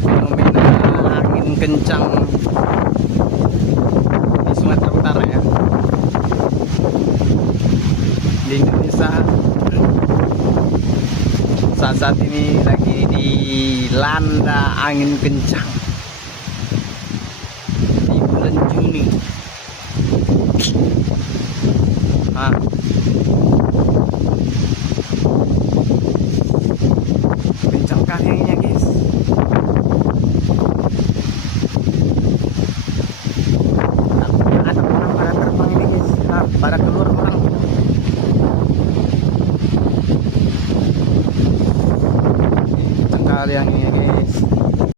fenomena angin kencang di Sumatera Utara ya, di Indonesia saat ini lagi dilanda angin kencang di bulan Juni.